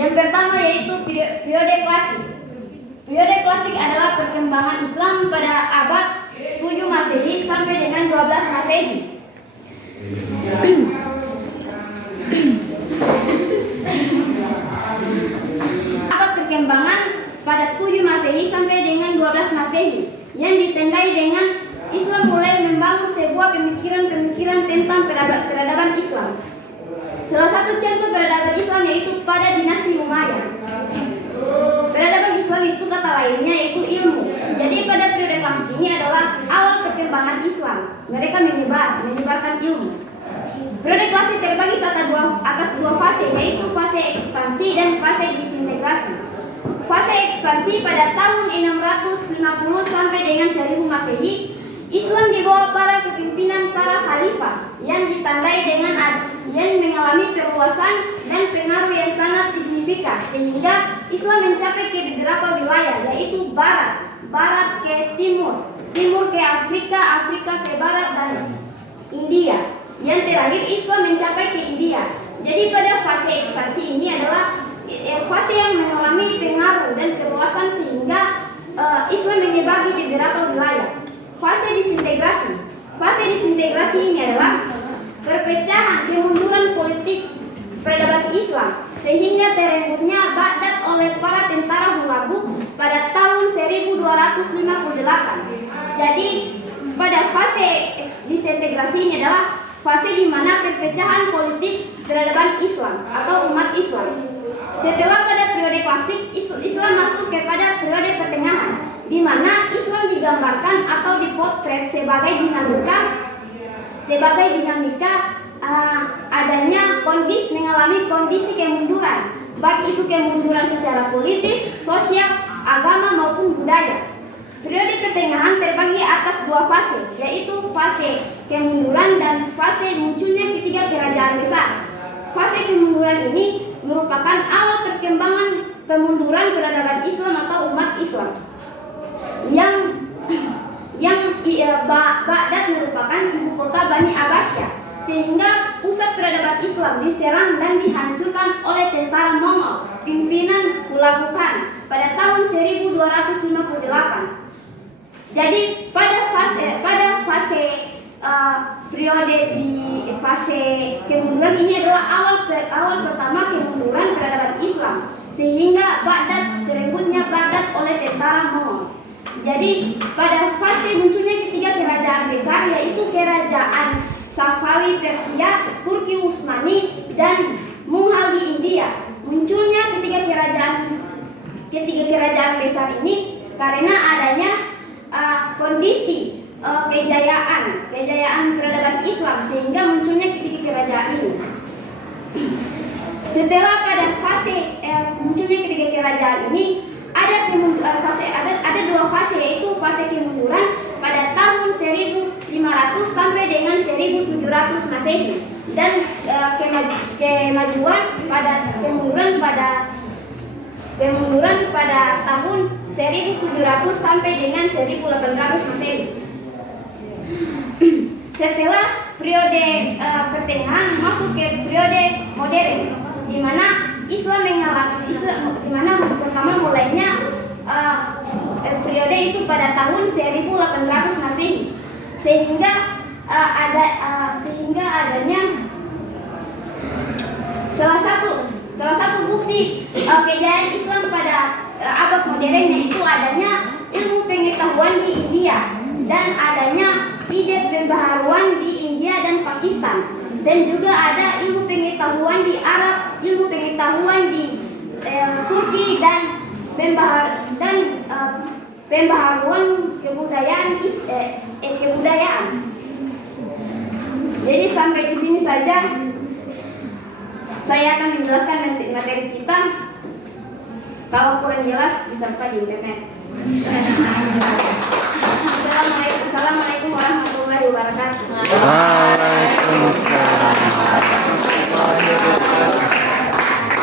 Yang pertama yaitu periode klasik. Periode klasik adalah perkembangan Islam pada abad 7 Masehi sampai dengan 12 Masehi. Abad perkembangan pada 7 Masehi sampai dengan 12 Masehi yang ditandai dengan Islam mulai membangun sebuah pemikiran-pemikiran tentang peradaban Islam. Salah satu contoh peradaban Islam yaitu pada dinasti Umayyah. Peradaban Islam itu kata lainnya yaitu ilmu. Jadi pada periode klasik ini adalah awal perkembangan Islam. Mereka menyebarkan ilmu. Periode klasik terbagi atas dua fase, yaitu fase ekspansi dan fase disintegrasi. Fase ekspansi pada tahun 650 sampai dengan 1000 Masehi, Islam di bawah para kepimpinan para khalifah yang ditandai dengan yang mengalami perluasan dan pengaruh yang sangat signifikan, sehingga Islam mencapai ke beberapa wilayah, yaitu barat ke timur, timur ke Afrika, Afrika ke barat, dan India. Yang terakhir Islam mencapai ke India. Jadi pada fase ekspansi ini adalah fase yang mengalami pengaruh dan perluasan sehingga Islam menyebar di beberapa wilayah. Fase disintegrasi. Fase disintegrasi ini adalah perpecahan, kemunduran politik peradaban Islam sehingga terenggutnya Baghdad oleh para tentara Hulagu pada tahun 1258. Jadi pada fase disintegrasi ini adalah fase di mana perpecahan politik peradaban Islam atau umat Islam. Setelah pada periode klasik, Islam masuk kepada periode pertengahan, di mana Islam digambarkan atau dipotret sebagai dinamika adanya mengalami kondisi kemunduran, baik itu kemunduran secara politis, sosial, agama maupun budaya. Periode pertengahan terbagi atas dua fase, yaitu fase kemunduran dan fase munculnya ketiga kerajaan besar. Fase kemunduran ini merupakan awal perkembangan kemunduran peradaban Islam atau umat Islam. Baghdad merupakan ibu kota Bani Abbasiyah, sehingga pusat peradaban Islam diserang dan dihancurkan oleh tentara Mongol pimpinan Hulagu Khan pada tahun 1258. Jadi pada fase kemunduran ini adalah awal pertama kemunduran peradaban Islam, sehingga Baghdad terenggutnya Baghdad oleh tentara Mongol. Jadi pada fase munculnya ketiga kerajaan besar, yaitu kerajaan Safawi Persia, Turki Utsmani, dan Mughal di India. Munculnya ketiga kerajaan besar ini karena adanya kondisi kejayaan peradaban Islam, sehingga munculnya ketiga kerajaan ini. Setelah pada fase munculnya ketiga kerajaan ini ada dua fase, yaitu fase kemunduran pada tahun 1500 sampai dengan 1700 Masehi dan kemajuan pada kemunduran pada tahun 1700 sampai dengan 1800 Masehi. Setelah periode pertengahan masuk ke periode modern, di mana pertama mulainya periode itu pada tahun 1800 Masehi, sehingga adanya salah satu bukti kejayaan Islam pada abad modern, yaitu adanya ilmu pengetahuan di India dan adanya ide pembaharuan di India dan Pakistan, dan juga ada ilmu pengetahuan di Arab, ilmu pengetahuan di Turki, dan pembaharuan kebudayaan. Jadi sampai di sini saja saya akan menjelaskan materi kita. Kalau kurang jelas bisa buka di internet. Assalamualaikum warahmatullahi wabarakatuh.